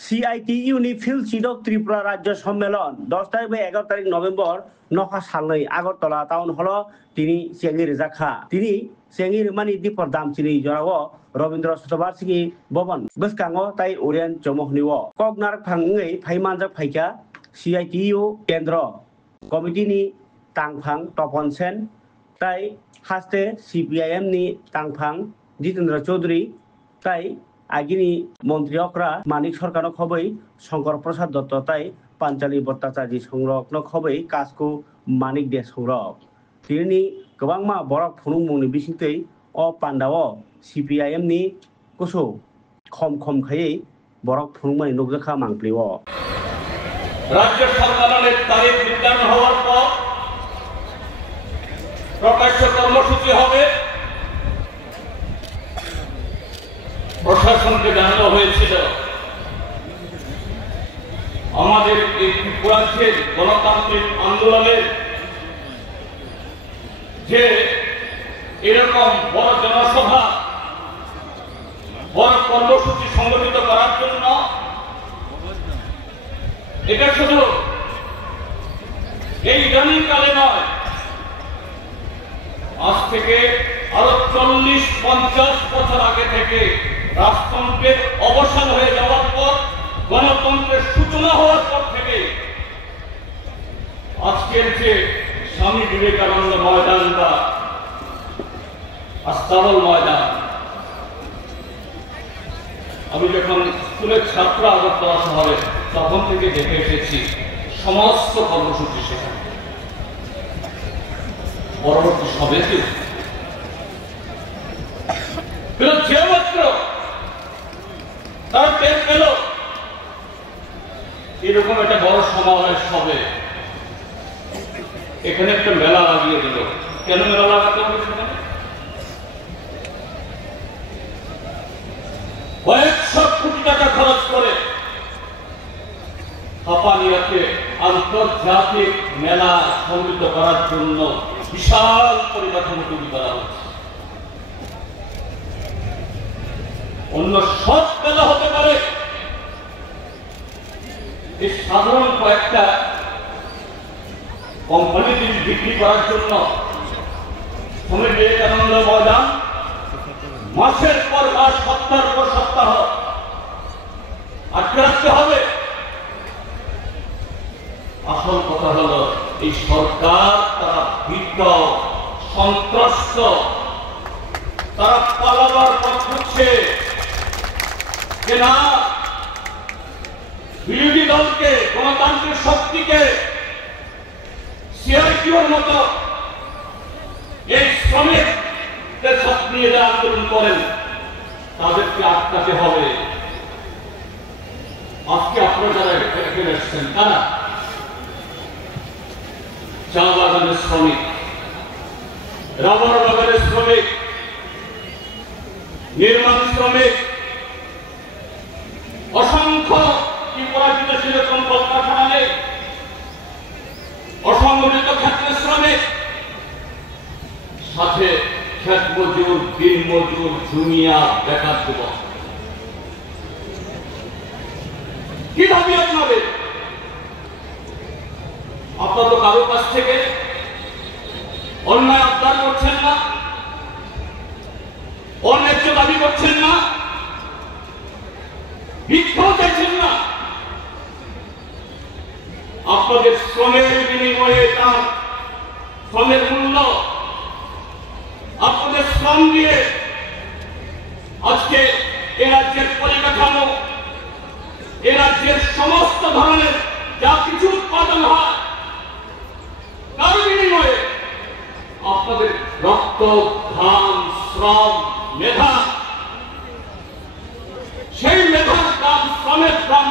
CITU-ni Phil-Chidok Tripura রাজ্য সম্মেলন 10 তারিখ বা 11 তারিখ নভেম্বর নখা সালनै আগরতলা টাউন হল তিনি চেঙ্গির জাখা তিনি চেঙ্গির মানি দিপর দামচিনি জরাও রবীন্দ্র শতবার্ষিকী ভবন বসকাঙ্গো তাই ওরিয়ান চমহনিও কগনার ফাংङै ফাইমানজাক ফাইকা CITU কেন্দ্র কমিটিनि तांफां तपन सेन ताई हास्ते CPIM नि तांफां जितेन्द्र चौधरी ताई आगिनी मंत्री अक्रा मानिक सरकार खबै शंकर प्रसाद दत्त ताई पांचाली भट्टाचार्य संरक्षण खबै कासको मानिक दे संरक तिनि गोबांमा बरक फुनुंमुंनि बिसिंतै अ पान्डाव CPIM नि कुसो खम खायै बरक फुनुंमानि नुगजाखा मांप्लिव राज्य सम्मेलনের তারিখ নির্ধারণ হওয়ার পর প্রকাশ্য কর্মসূচি হবে প্রশাসনকে জানানো হয়েছিল আমাদের এই ত্রিপুরাজ্যের গণতান্ত্রিক আন্দোলনের যে এরকম বড় জনসভা বড় কর্মসূচি সংগঠিত করার জন্য এটা শুধু এই ইদানিংকালে নয় আজ থেকে আরো 40-50 বছর আগে থেকে রাজতন্ত্রের অবসান হয়ে যাওয়ার পর গণতন্ত্রের সূচনা হওয়ার পর থেকে আজকের যে স্বামী বিবেকানন্দ ময়দানটা আস্তাবল ময়দান আমি যখন স্কুলের ছাত্র আগরতলা শহরে তখন থেকে দেখে এসেছি সমস্ত কর্মসূচি সেখানে পরবর্তী সবেতে যে মাত্র তার টের পেল এরকম একটা বড় সমাবেশ হবে এখানে একটা মেলা লাগিয়ে দিল কেন মেলা লাগাতে হবে সেখানে কয়েকশো কোটি টাকা খরচ করে হাপানিয়াতে আন্তর্জাতিক মেলা সংগঠিত করার জন্য বিশাল পরিকাঠামো তৈরি করা হচ্ছে অন্য সব মেলা হতে পারে এই সাধারণ কয়েকটা কোম্পানি বিক্রি করার জন্য স্বামী বিবেকানন্দ ময়দান মাসের পর মাস সপ্তাহের পর সপ্তাহ আটকে রাখতে হবে আসল কথা হলো এই সরকার তারা ভীত সন্ত্রস্ত তারা পালাবার পথ খুঁজছে যে না বিরোধী দলকে গণতান্ত্রিক শক্তিকে CITUর মতো এই শ্রমিকদের সাথে নিয়ে যারা আন্দোলন করেন তাদেরকে আটকাতে হবে আজকে আপনারা যারা এখানে এসেছেন তারা চা বাগানের শ্রমিক রাবার বাগানের শ্রমিক নির্মাণ শ্রমিক অসংখ্য ত্রিপুরাজিত সেরকম কলকারখানা নেই অসংগঠিত ক্ষেত্রের শ্রমিক সাথে ক্ষেত মজুর দিন মজুর জুনিয়া বেকার যুবক কি দাবি আপনাদের আপনারা তো কারো কাছ থেকে অন্যায় আবদার করছেন না অন্যায্য দাবি করছেন না ভিক্ষাও চাইছেন না আপনাদের শ্রমের বিনিময়ে তার শ্রমের মূল্য আপনাদের শ্রম দিয়ে আজকে এ রাজ্যের পরিকাঠামো এ রাজ্যের সমস্ত ধরনের যা কিছু উৎপাদন হয় তার বিনিময়ে আপনাদের রক্ত ঘাম শ্রম মেধা সেই মেধার দাম শ্রমের দাম